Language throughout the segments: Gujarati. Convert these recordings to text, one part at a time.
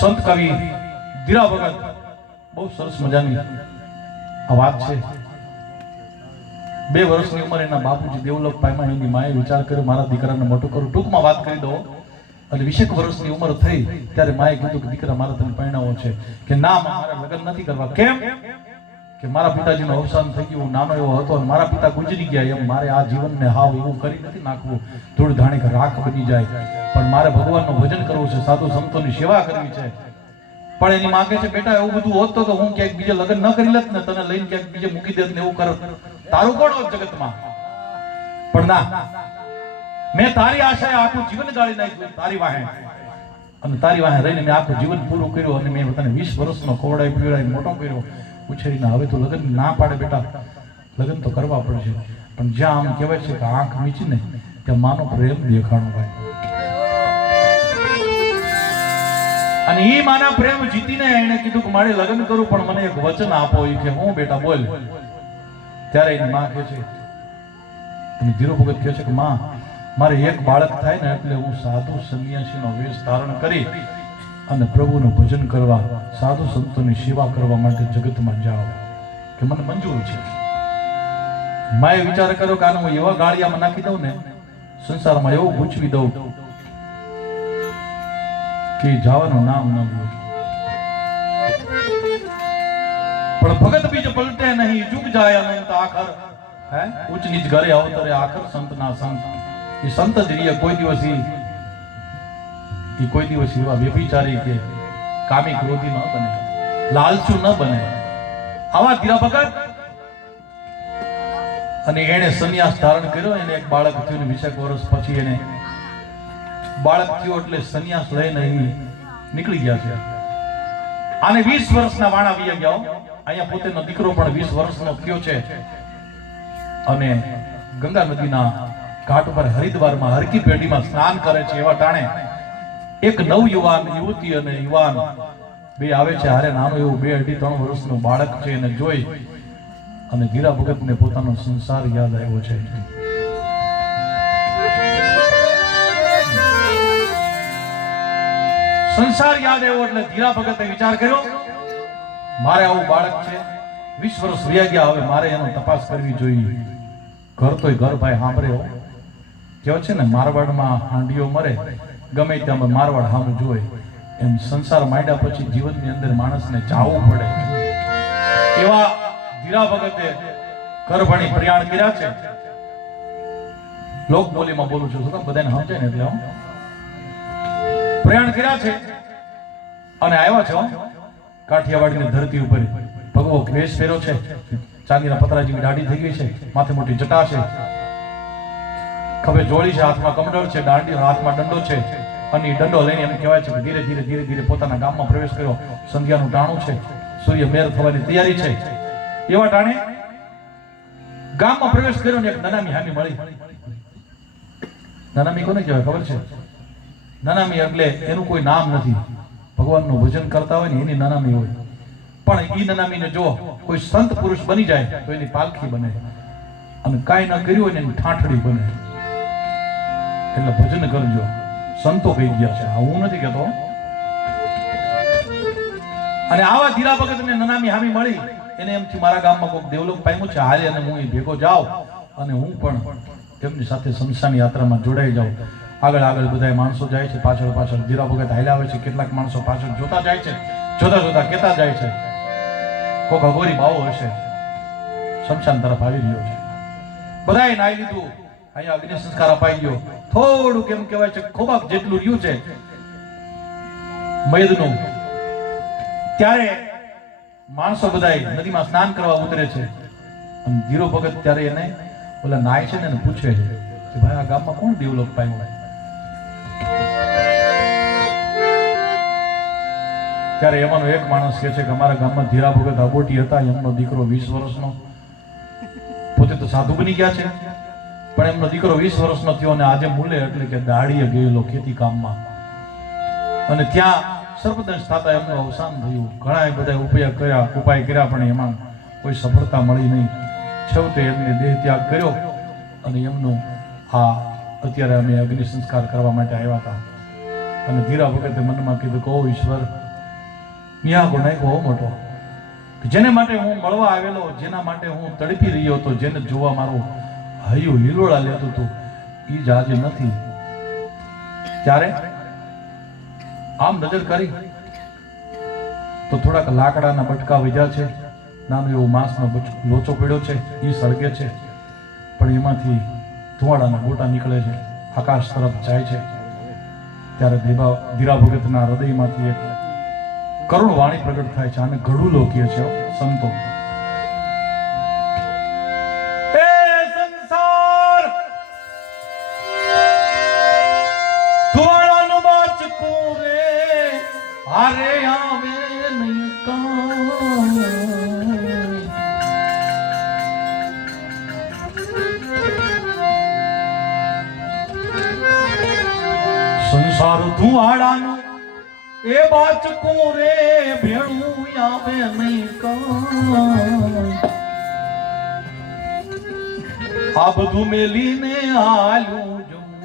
સંત કવિ ધીરા ભગત બહુ સરસ મજાની આ વાત છે. 2 વર્ષની ઉંમરે એના બાપુજી દેવલોક પામ્યા. એની માએ વિચાર કર્યો મારા દીકરાને મોટો કરું. ટૂંકમાં વાત કરી દો. અને 20 વર્ષની ઉંમર થઈ ત્યારે માએ કીધું કે દીકરા મારે તને પરણાવવો છે. કે ના મારે લગ્ન નથી કરવા. કેમ? કે મારા પિતાજીનું અવસાન થઈ ગયું. નાનો એવો હતો અને મારા પિતા ગુજરી ગયા. એમ મારે આ જીવનને હાવ એવું કરી નથી નાખવું થોડું ધાણી કે રાખ બની જાય. પણ મારે ભગવાનનું ભજન કરવું છે, સાધુ સંતોની સેવા કરવી છે. પણ એની માંગે છે બેટા એવું બધું હોત તો હું ક્યાંક બીજે લગ્ન ન કરી લેત ને, તને લઈને ક્યાંક બીજે મૂકી દેત ને એવું કરત. તારું કોણ હોત જગતમાં? પણ ના, મેં તારી આશાએ આખું જીવન ગાળી નાખ્યું તારી વાહે. અને તારી વાહે રહીને મેં આખું જીવન પૂરું કર્યું. અને મેં તને 20 વર્ષનો ખવડાવી પીવડાવી મોટો કર્યો, ઉછેરીને. હવે તો લગ્ન ના પાડે બેટા, લગ્ન તો કરવા પડશે. પણ જ્યાં આમ કહેવાય છે કે આંખ મીચીને ત્યાં માનો પ્રેમ દેખાણો ભાઈ. અને એ માના પ્રેમ જીતીને એને કીધું કે મારે લગ્ન કરું પણ મને એક વચન આપો. એ કે હું બેટા બોલ. ત્યારે એની માં કહે છે, અને ધીરો ભગત કહે છે કે માં મારે એક બાળક થાય ને એટલે હું સાધુ સંન્યાસીનો વેશ ધારણ કરી અને પ્રભુનું ભજન કરવા, સાધુ સંતોની સેવા કરવા માટે જગતમાં જાઉં. કે મને મંજૂર છે. માએ વિચાર કર્યો કે આને હું એવા ગાળિયામાં નાખી દઉં ને, સંસારમાં એવું ગૂંચવી દઉં કે જવાનું નામ ન લે. પણ ભગત બીજ પલટે નહીં, ચૂક જાય અનંત આખર. હે ઉચ્ચ નીચ ઘરે અવતરે આખર સંતના સંત. એ સંત જ રીએ. કોઈ દિવસ એવા વ્યભિચારી કે કામી ક્રોધી ન બને, લાલચુ ન બને. આવા ધીરા ભગત. અને એને સંન્યાસ ધારણ કર્યો. એને એક બાળક થયું. 20 વર્ષ પછી એને બાળક થયું એટલે સંન્યાસ લઈને નીકળી ગયા છે. આને 20 વર્ષના વાણા વી ગયા. અહીંયા પોતેનો દીકરો પણ 20 વર્ષનો થયો છે. અને ગંગા નદીના ઘાટ પર હરિદ્વારમાં હરકી પેઢીમાં સ્નાન કરે છે. એવા ટાણે એક નવ યુવાન યુવતી અને યુવાન બે આવે છે. હારે નાનું એવું 2, 2.5, 3 વર્ષનું બાળક છે. એને જોઈ અને ધીરા ભગતને પોતાનો સંસાર યાદ આવ્યો છે. સંસાર યાદ આવ્યો એટલે ધીરા ભગતે વિચાર કર્યો મારે આવું બાળક છે, 20 વર્ષ વયા ગયા, હવે મારે એનો તપાસ કરવી જોઈએ. ઘર તોય ઘર ભાઈ સાંભળે. કહેવાય છે ને મારવાડમાં હાંડીઓ મરે, ગમે ત્યાં મારવાડ સામે જોઈ. એમ સંસાર માંડ્યા પછી જીવનની અંદર માણસને જાવું પડે. એવા ધીરા ભગતે ઘર ભણી પ્રયાણ કર્યા છે. લોક બોલીમાં બોલું છું, બધાને સમજાય ને એટલે પ્રયાણ કર્યા છે. અને આવ્યા છે કાઠિયાવાડની ધરતી ઉપર. ભગવો વેશ પહેર્યો છે, ચાંદીના પતરા જેવી દાઢી થઈ ગઈ છે, માથે મોટી જટા છે, ખભે જોડી છે, હાથમાં કમંડળ છે, દાંડી હાથમાં દંડો છે. અને એ દંડો લઈને એમ કહેવાય છે કે ધીરે ધીરે પોતાના ગામમાં પ્રવેશ કર્યો. સંધ્યાનું ટાણું છે, સૂર્ય મેર થવાની તૈયારી છે. એવા ટાણે ગામમાં પ્રવેશ કર્યો ને એક નનામી હામી મળી. નનામી કોને કહેવાય ખબર છે? નનામી એટલે એનું કોઈ નામ નથી. ભગવાનનું ભજન કરતા હોય ને એની નનામી હોય. પણ એ નનામીને જો કોઈ સંત પુરુષ બની જાય તો એની પાલખી બને, અને કાંઈ ન કર્યું હોય ને એની ઠાઠડી બને. એટલે ભજન કરજો. સંતો કહી ગયા છે, હું નથી કહેતો. અને આવા ધીરા ભગતને નનામી હામી મળી. એને એમથી મારા ગામમાં કોઈક દેવલોક પામ્યું છે, હાલે અને હું એ ભેગો જાઉં અને હું પણ તેમની સાથે શમશાન યાત્રામાં જોડાઈ જાઉં. આગળ બધા માણસો જાય છે, પાછળ ધીરા ભગત હાલ્યા આવે છે. કેટલાક માણસો પાછળ જોતા જાય છે, જોતા કહેતા જાય છે કોક અઘોરી બાવો હશે શમશાન તરફ આવી રહ્યો છે. બધાએ નાઈ લીધું, અહીંયા અગ્નિ સંસ્કાર અપાઈ ગયો. થોડું કેમ કહેવાય છે ખોબાક જેટલું રહ્યું છે મયદનું. ત્યારે માણસો બધા નદીમાં સ્નાન કરવા ઉતરે છે. અને ધીરો ભગત ત્યારે એને ઓલા નાય છે ને પૂછે છે કે ભાઈ આ ગામમાં કોણ દેવલોક પામ્યું? ત્યારે એમાંનો એક માણસ કહે છે કે અમારા ગામમાં ધીરા ભગત આબોટી હતા. એમનો દીકરો 20 વર્ષનો, પોતે તો સાધુ બની ગયા છે, પણ એમનો દીકરો 20 વર્ષનો થયો અને આજે મૂલે એટલે કે દાડીએ ગયેલો ખેતી કામમાં. અને ત્યાં સર્પદંશ થતા એમનું અવસાન થયું. ઘણા બધા ઉપાય કર્યા પણ એમાં કોઈ સફળતા મળી નહીં. છેવટે એમને દેહ ત્યાગ કર્યો. અને એમનું અત્યારે અમે અગ્નિ સંસ્કાર કરવા માટે આવ્યા હતા. અને ધીરા ભગતે મનમાં કીધું કે ઓ ઈશ્વર, નિયાગો નાખ્યો બહુ મોટો, જેને માટે હું મળવા આવેલો, જેના માટે હું તડપી રહ્યો હતો, જેને જોવા મારું હૈયું લીલોડા લેતું હતું, એ જ આજે નથી. ત્યારે આમ નજર કરી તો થોડાક લાકડાના બટકા વધ્યા છે, નાનો એવો માંસનો લોચો પડ્યો છે, એ સળગે છે, પણ એમાંથી ધુવાડાના ગોટા નીકળે છે, આકાશ તરફ જાય છે. ત્યારે ધીરા ભગતના હૃદયમાંથી એક કરુણ વાણી પ્રગટ થાય છે. આને ઘડું લોકીએ છે સંતો. એ સંસાર ધુવાડાનો બાચકું રે, હારે આવે નહીં કાં. સંસાર ધુવાડાનું એ બાચકું રે, ભેળું આવે નહીં કાંઈ. આ બધું મેલીને હાલ્યું જવું,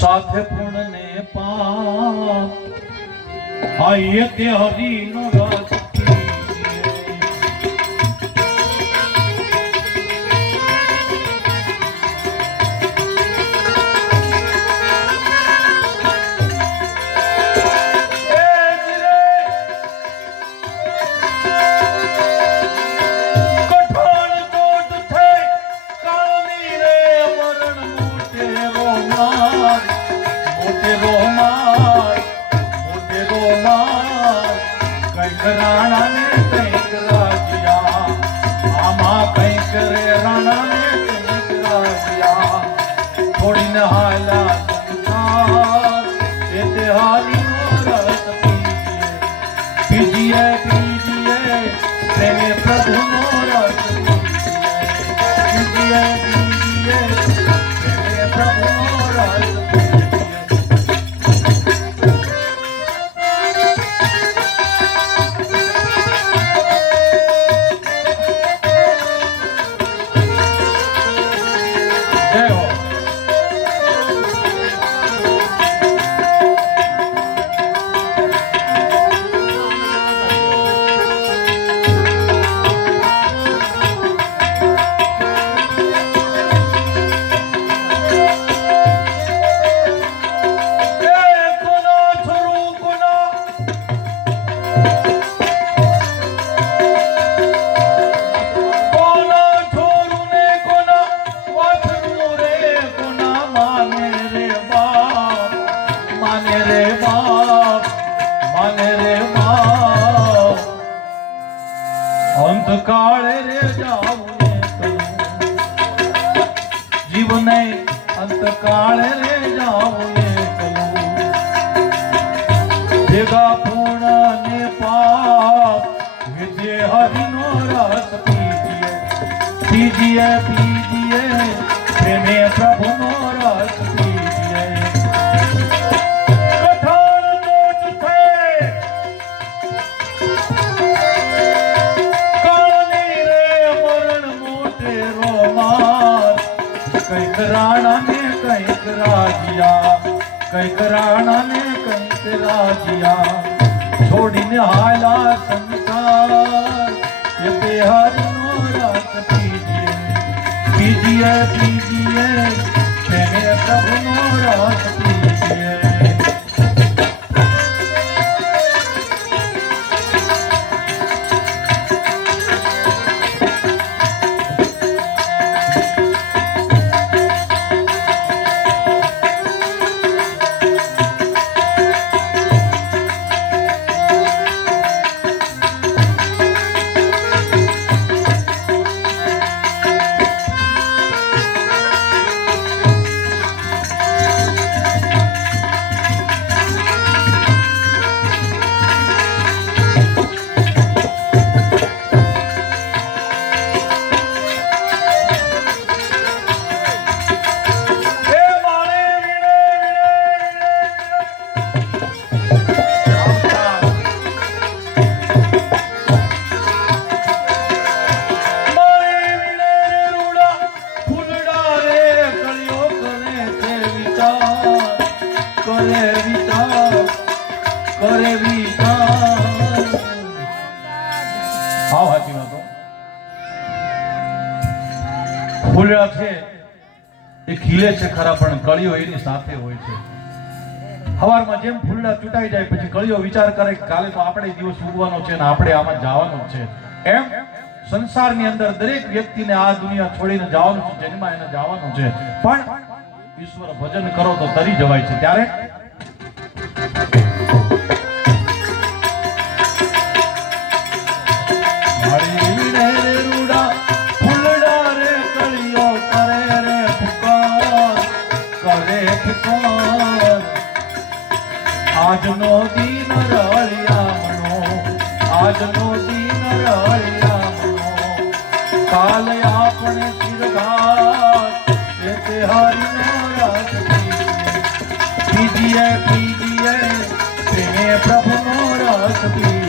સાથે પૂર્ણને પાપ, આયે તે હરિનો રસ. છોડીને હાલા સંસાર, એ તે હારીનો રસ પીજીએ, પીજીએ પ્રેમે પ્રભુનો રસ પીજીએ, પીજીએ પ્રેમે પ્રભુનો રસ. અંતકાળે રે જાવું જીવને, અંતકાળે રે જાવું ભેગા પૂર્ણ ને પાપ, વિજય હરિનો રસ પીજીએ, પીજીએ, પીજીએ પ્રેમે પ્રભુનો રસ પીજીએ. કંઈક રાણા ને કંઈક રાજિયા, કંઈક રાણા ને કંઈક રાજિયા, છોડીને હાલા સંસાર, એ તે હરિનો રસ પીજીએ, પીજીએ, પીજીએ પ્રેમે પ્રભુનો રસ પીજીએ. કરે વિચાર હા સાચી વાતો ફૂલડા છે એ ખીલે છે ખરા પણ કળીઓ એની સાથે હોય છે સવારમાં જેમ ફૂલડા ચૂંટાઈ જાય પછી કળીઓ વિચાર કરે કે કાલે તો આપણે દિવસ ઉગવાનો છે ને આપણે આમાં જવાનું છે એમ સંસારની અંદર દરેક વ્યક્તિને આ દુનિયા છોડીને જવાનું છે જન્મમાં એને જવાનું છે પણ ઈશ્વર ભજન કરો તો તરી જવાય છે ત્યારે આજનો દીન રળિયા મનો આજનો દીન રળિયા મનો કાલ આપણે શિરઘાટ તે હરિનો રસ પીજીએ પીજીએ તેને પ્રભુનો રસ પીજીએ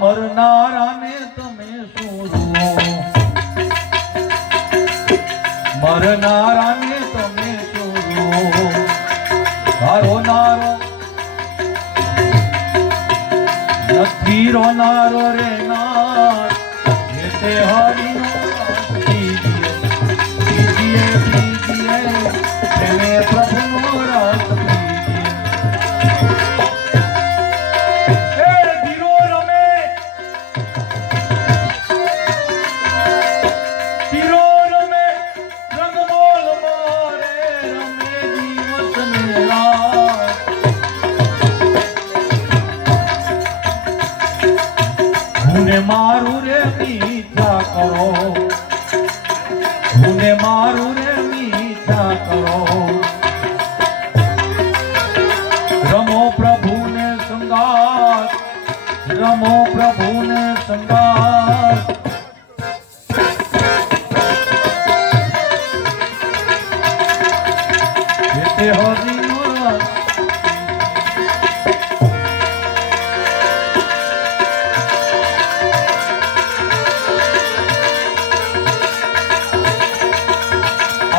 મરનારાને તમે શું મરનારાને તમે શું હારો નારો નથી રોનારો રે નાર તે હરિનો પીજીએ પીજીએ પીજીએ તેને પ્રભુનો રસ મારું રે મીઠા કરો મને મારું રે મીઠા કરો રમો પ્રભુને સંગાત રમો પ્રભુને સંગાત તે હરિનો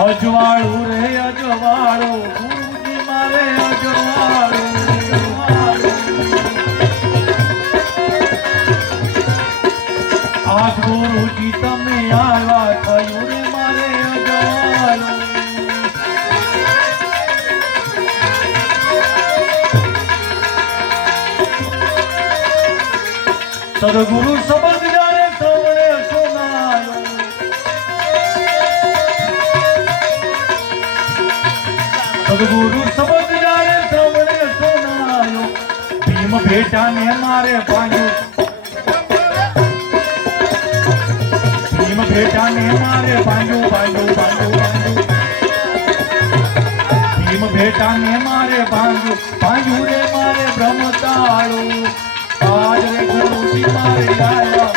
અજવાળું રે અજવાળું ગુરુજી મારે અજવાળું આજ ગુરુજી તમે આવ્યા થયું રે મારે અજવાળું સદગુરુ શબ્દ જાણે શ્રવણે સુનાયો સદગુરુ શબ્દ જાણે શ્રવણે સુનાયો ભીમ ભેટાને મારે ભાંગ્યું ભીમ ભેટાને મારે ભાંગ્યું ભાંગ્યું ભાંગ્યું ભાંગ્યું ભીમ ભેટાને મારે ભાંગ્યું ભાંગ્યું રે મારે બ્રહ્મતાળું આજ રે ગુરુજી મારે આવ્યા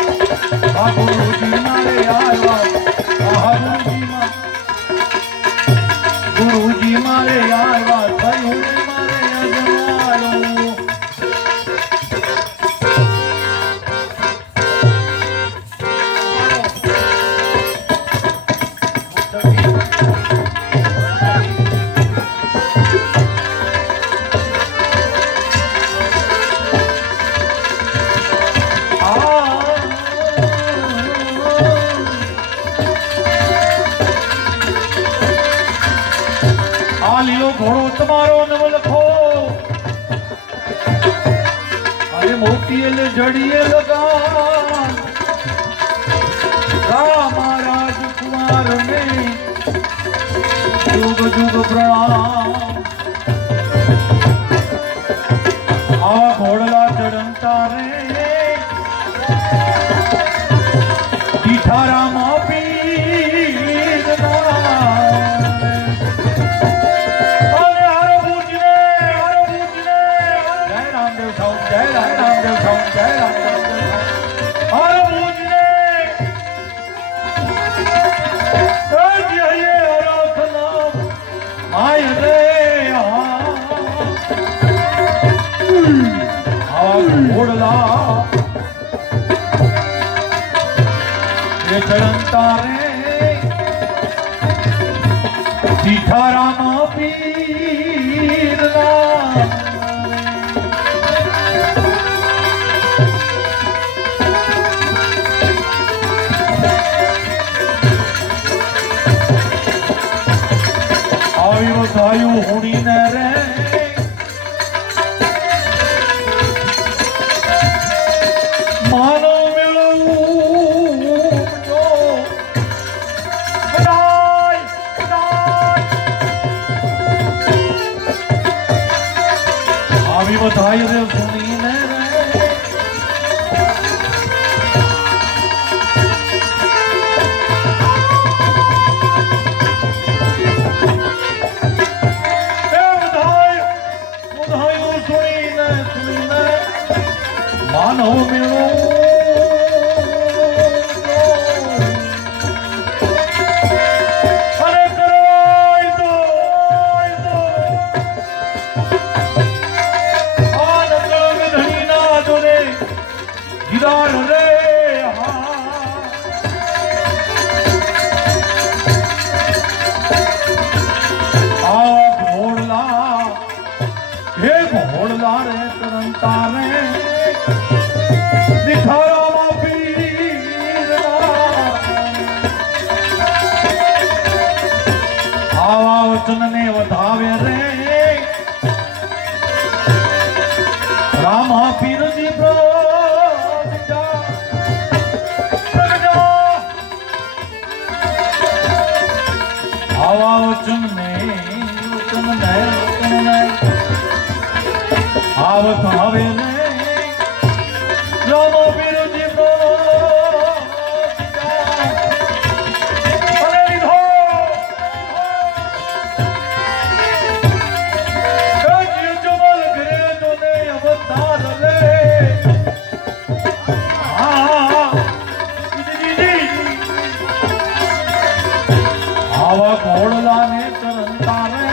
આ ગુરુજી મારે આવ્યા આ ગુરુજી મારે આવ્યા થયું રે મારે અજવાળું ઘોડો તમારો નવલખો અરે મોતીએ જડીએ લગાન રામા રાજકુમાર ને યુગ યુગ પ્રણામ આ ઘોડલા ચડંતા રે તીઠારામ ચડંતા રે સીઠારામ પીરના આવ્યો થયું હુડીને રે માનો બધાય રે સુનીને માનવ મેળો ઘોડલા રે તરંતા રે નિઠારામાં પીરના આવા વચનને વધાવે રે રામા પીરજી આવા વચનને આવત આવે ને રામો પીરજી આવા ઘોડલા ને ચરણતા રે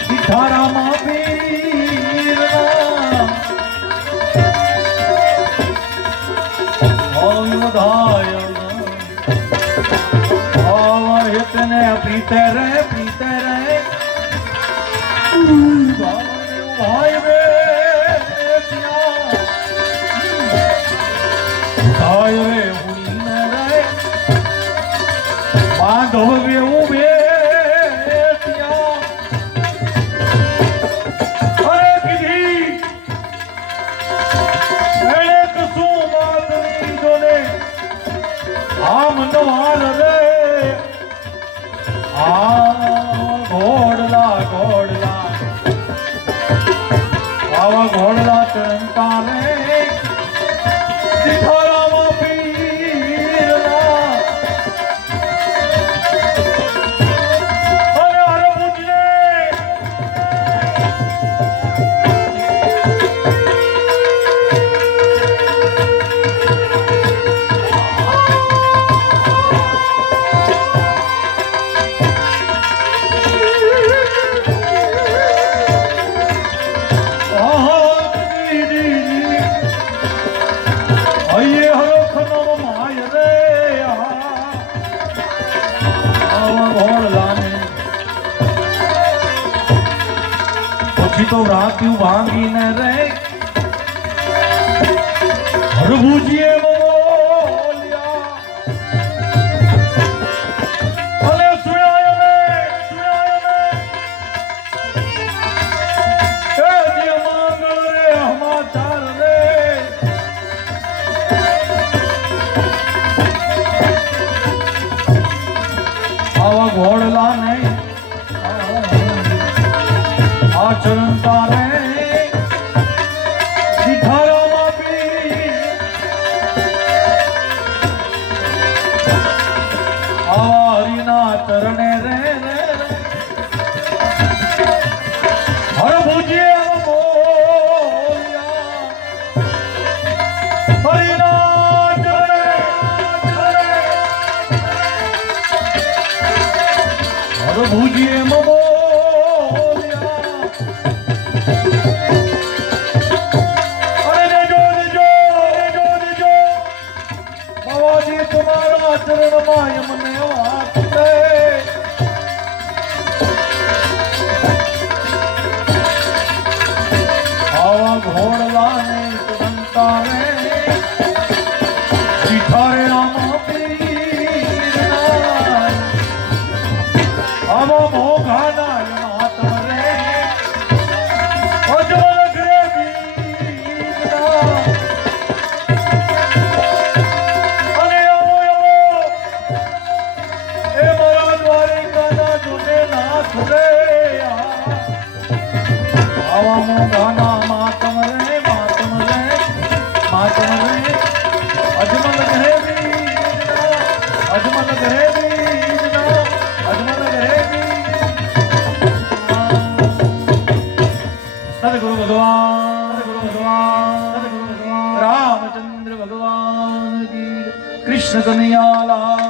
સીઠારામ ને પ્રીતે રે ભાઈ બે થાય રે હુડીને રે બાંધવ બેવું બે અરે કીધી એને કશું માત કીધો ને આમ નવાર રે ઘોડલા આવા ઘોડલા ચરણતા રે સીઠારામ પીરના અરે પૂજને તો રાત્યું ભાંગીને રે હરભુજીએ બોલ્યા અલે સુણાય મે પ્રભુજીએ તમારા ચરણમાં મને વાત દે આવા ઘોડલાને તુરંતા રે શિખારે આવા મોઘાના માતમ રે અજવલ ઘરે બીજના અને એ મારા દ્વારિકાના જોને નાથ રે આવા મોઘાના માતમ રે અજમલ ઘરે બીજના અજમલ ઘરે બીજના અજમલ ઘરે સદગુરુ ભગવાન રામચંદ્ર ભગવાન કી કૃષ્ણ કનૈયા લાલ